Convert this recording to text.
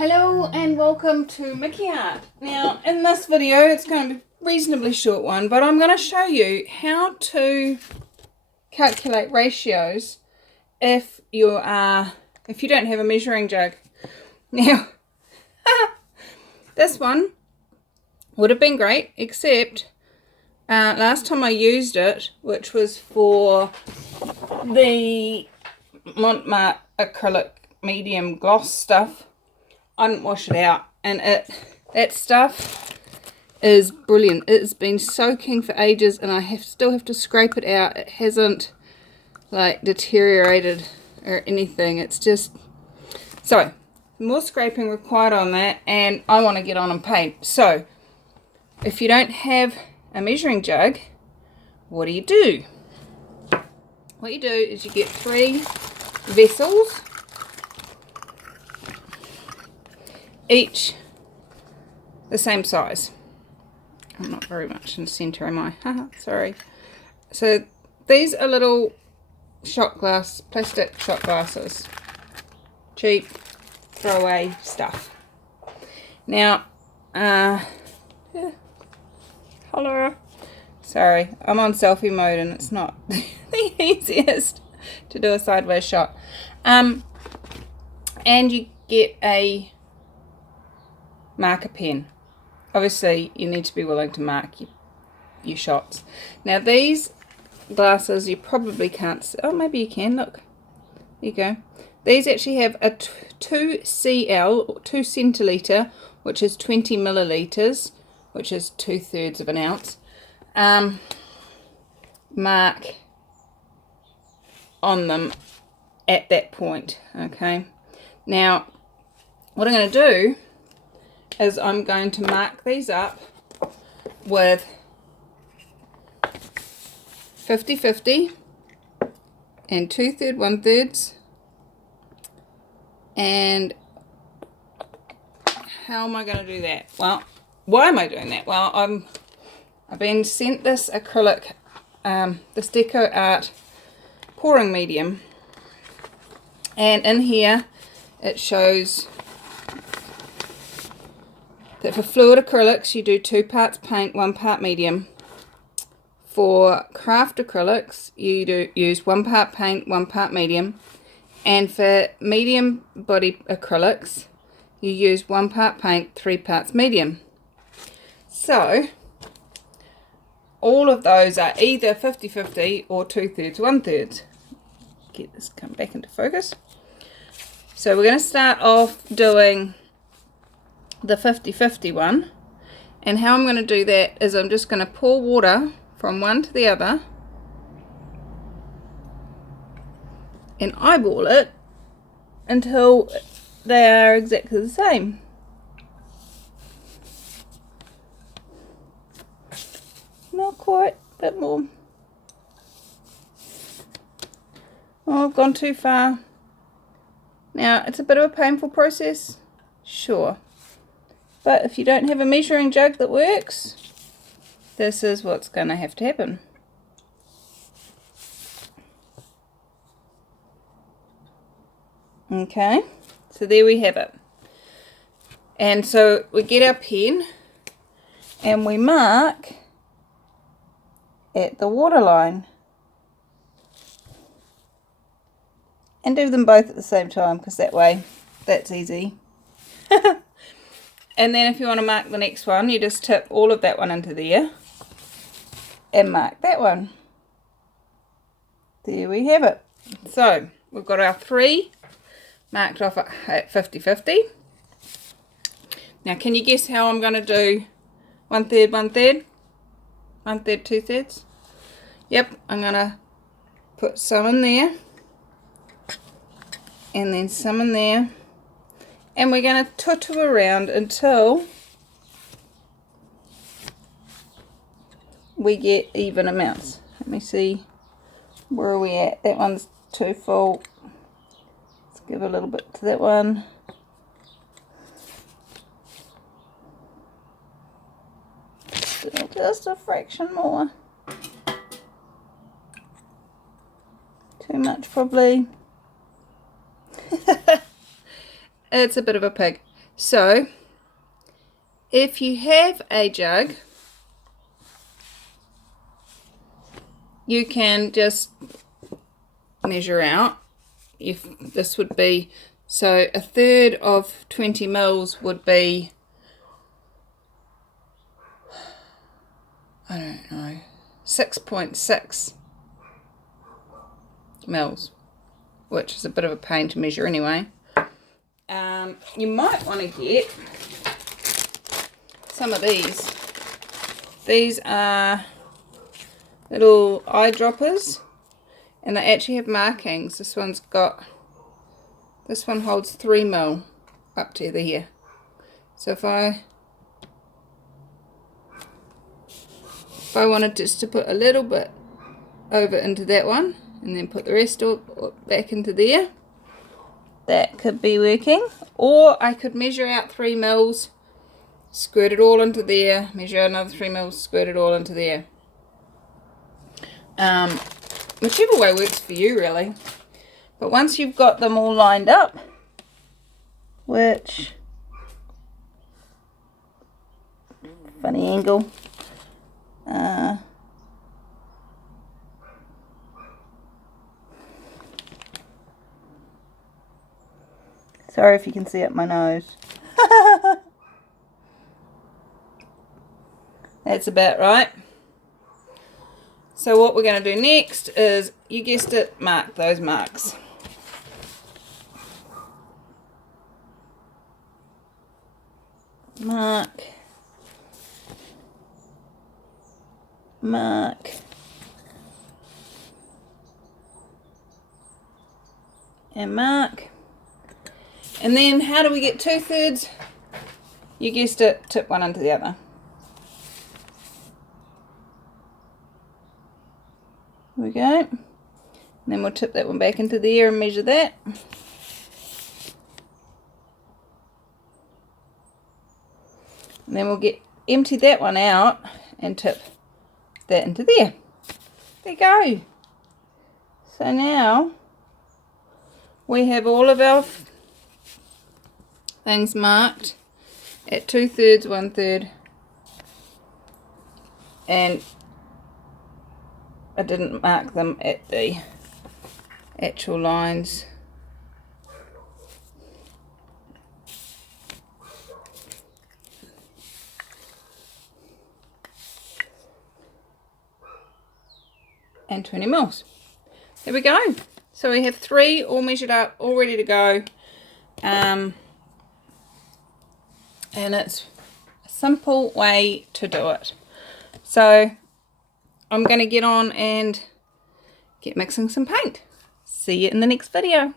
Hello and welcome to Mickey Art. Now in this video it's going to be a reasonably short one, but I'm going to show you how to calculate ratios if you don't have a measuring jug. Now this one would have been great, except last time I used it, which was for the Montmartre acrylic medium gloss stuff, I didn't wash it out, and that stuff is brilliant. It's been soaking for ages and I still have to scrape it out. It hasn't like deteriorated or anything. It's just, so more scraping required on that, and I want to get on and paint. So if you don't have a measuring jug, what do you do? What you do is you get 3 vessels, each the same size. I'm not very much in the centre, am I? Haha, sorry. So these are little plastic shot glasses. Cheap, throwaway stuff. Now, hello. Sorry, I'm on selfie mode and it's not the easiest to do a sideways shot. And you get a marker pen. Obviously you need to be willing to mark your shots. Now these glasses you probably can't see. Oh, maybe you can, look, there you go. These actually have a 2 cl, 2 centiliter, which is 20 milliliters, which is 2/3 of an ounce, mark on them at that point. Okay, now what I'm going to do is I'm going to mark these up with 50/50 and 2/3 1/3. And how am I going to do that? Well, why am I doing that? Well, I've been sent this acrylic, this Deco Art pouring medium, and in here it shows that for fluid acrylics you do 2 parts paint, 1 part medium. For craft acrylics you use 1 part paint, 1 part medium. And for medium body acrylics you use 1 part paint, 3 parts medium. So all of those are either 50/50 or 2/3 1/3. Get this come back into focus. So we're going to start off doing the 50/50 one, and how I'm going to do that is I'm just going to pour water from one to the other and eyeball it until they are exactly the same. Not quite, a bit more. Oh, I've gone too far. Now it's a bit of a painful process, sure. But if you don't have a measuring jug that works, this is what's going to have to happen. Okay, so there we have it. And so we get our pen and we mark at the waterline. And do them both at the same time, because that way, that's easy. And then if you want to mark the next one, you just tip all of that one into there and mark that one. There we have it. So we've got our 3 marked off at 50/50. Now can you guess how I'm going to do 1/3 1/3, 1/3 2/3? Yep, I'm going to put some in there and then some in there. And we're going to tutu around until we get even amounts. Let me see, where are we at? That one's too full. Let's give a little bit to that one. Just a fraction more. Too much probably. It's a bit of a pig. So if you have a jug, you can just measure out. If this would be, so a third of 20 mils would be, I don't know, 6.6 mils, which is a bit of a pain to measure anyway. You might want to get some of these. These are little eyedroppers, and they actually have markings. This one holds 3 mil up to here. So if I wanted just to put a little bit over into that one and then put the rest back into there, that could be working. Or I could measure out 3 mils, squirt it all into there, measure out another 3 mils, squirt it all into there. Whichever way works for you, really. But once you've got them all lined up, which, funny angle, sorry if you can see up my nose. That's about right. So what we're going to do next is, you guessed it, mark those marks. Mark. Mark. And mark. And then how do we get 2/3? You guessed it, tip one into the other. There we go. And then we'll tip that one back into the air and measure that. And then we'll empty that one out and tip that into there. There you go. So now we have all of our things marked at 2/3, 1/3, and I didn't mark them at the actual lines. And 20 mils. There we go. So we have 3 all measured up, all ready to go. And it's a simple way to do it. So I'm going to get on and get mixing some paint. See you in the next video.